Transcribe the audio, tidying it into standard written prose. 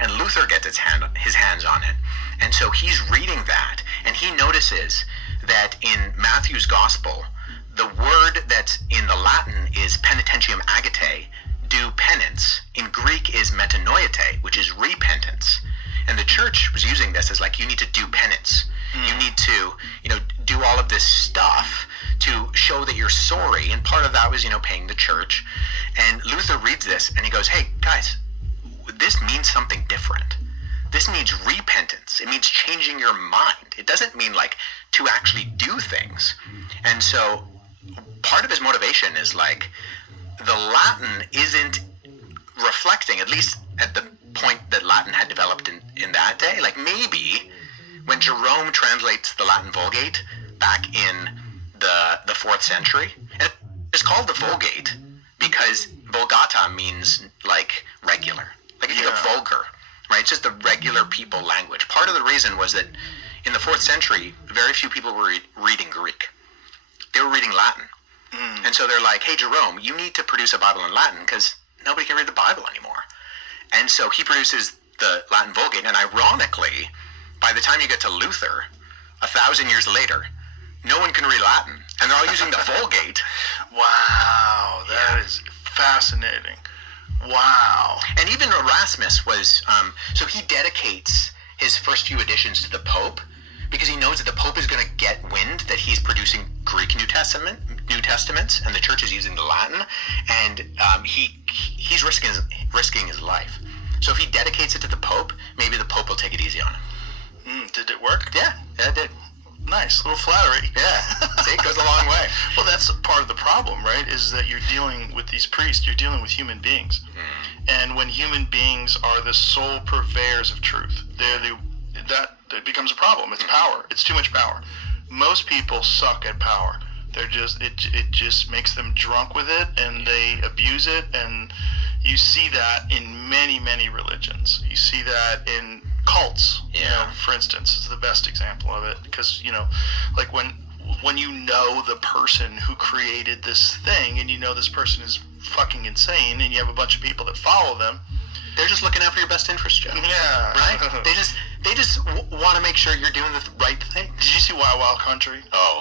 and Luther gets his hands on it. And so he's reading that, and he notices that in Matthew's gospel, the word that's in the Latin is penitentiam agate, do penance. In Greek is metanoia, which is repentance. And the church was using this as like, you need to do penance. You need to, do all of this stuff to show that you're sorry. And part of that was, paying the church. And Luther reads this and he goes, hey, guys, this means something different. This means repentance. It means changing your mind. It doesn't mean like to actually do things. And so part of his motivation is like, the Latin isn't reflecting, at least at the point that Latin had developed in that day. Like maybe when Jerome translates the Latin Vulgate back in the 4th century, and it's called the Vulgate because Vulgata means like regular, like if you go vulgar, right? It's just the regular people language. Part of the reason was that in the 4th century, very few people were reading Greek. They were reading Latin. And so they're like, hey, Jerome, you need to produce a Bible in Latin because nobody can read the Bible anymore. And so he produces the Latin Vulgate. And ironically, by the time you get to Luther, 1,000 years later, no one can read Latin. And they're all using the Vulgate. Wow, that is fascinating. Wow. And even Erasmus was, so he dedicates his first few editions to the Pope because he knows that the Pope is going to get wind that he's producing Greek New Testaments, and the church is using the Latin, and he's risking his life. So if he dedicates it to the Pope, maybe the Pope will take it easy on him. Did it work? Yeah, it did. Nice, little flattery. Yeah, see, it goes a long way. Well, that's part of the problem, right? Is that you're dealing with these priests, you're dealing with human beings. And when human beings are the sole purveyors of truth, that becomes a problem. It's power. It's too much power. Most people suck at power. They're just it just makes them drunk with it, and they abuse it. And you see that in many religions. You see that in cults. For instance, is the best example of it, because like when you know the person who created this thing, and this person is fucking insane, and you have a bunch of people that follow them. They're just looking out for your best interest, Joe. Yeah. Right? They just want to make sure you're doing the right thing. Did you see Wild Wild Country? Oh.